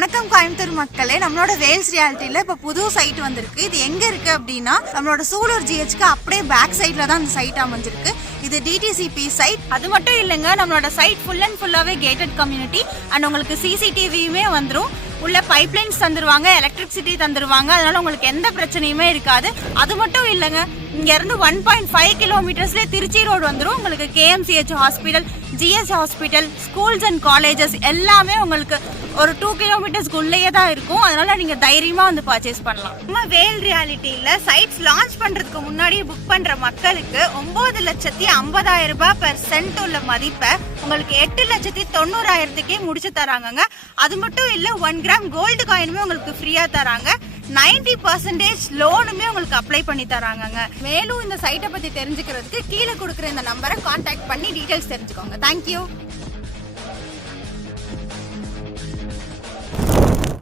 வணக்கம் கோயம்புத்தூர் மக்களே, நம்மளோட வேல்ஸ் ரியாலிட்டியில இப்போ புது சைட் வந்திருக்கு. இது எங்க இருக்கு அப்படின்னா நம்மளோட சூலூர் ஜிஹெச்க்கு அப்படியே பேக் சைட்ல தான் இந்த சைட் அமைஞ்சிருக்கு. இது டிடிசிபி சைட். அது மட்டும் இல்லைங்க, நம்மளோட சைட் ஃபுல் அண்ட் ஃபுல்லாவே கேட்டட் கம்யூனிட்டி அண்ட் உங்களுக்கு சிசிடிவியுமே வந்துடும். உள்ள பைப்லைன்ஸ் தந்துருவாங்க, எலக்ட்ரிசிட்டி தந்துருவாங்க. அதனால உங்களுக்கு எந்த பிரச்சனையுமே இருக்காது. அது மட்டும் இல்லைங்க, இங்க இருந்து 1.5 கிலோமீட்டர்ஸ்ல திருச்சி ரோடு வந்துடும். உங்களுக்கு KMCH hospital, GS hospital, schools and colleges எல்லாமே உங்களுக்கு ஒரு 2 கிலோமீட்டர்ஸ்க்கு உள்ளேயே தான் இருக்கும். அதனால நீங்க தைரியமா வந்து பர்ச்சேஸ் பண்ணலாம். நம்ம வேல் ரியாலிட்டியில சைட்ஸ் லான்ச் பண்றதுக்கு முன்னாடி புக் பண்ற மக்களுக்கு 9,50,000 ரூபாய் பெர் சென்ட் உள்ள மதிப்பை உங்களுக்கு 8,90,000க்கே முடிச்சு தராங்க. அது மட்டும் இல்ல 1 கிராம் கோல்டு காயினுமே உங்களுக்கு ஃப்ரீயா தராங்க. 90% லோனுமே உங்களுக்கு அப்ளை பண்ணி தராங்க. மேலும் இந்த சைட்டை பத்தி தெரிஞ்சுக்கிறதுக்கு கீழே கொடுக்குற இந்த நம்பரை கான்டாக்ட் பண்ணி டீடைல்ஸ் தெரிஞ்சுக்கோங்க. தேங்க்யூ.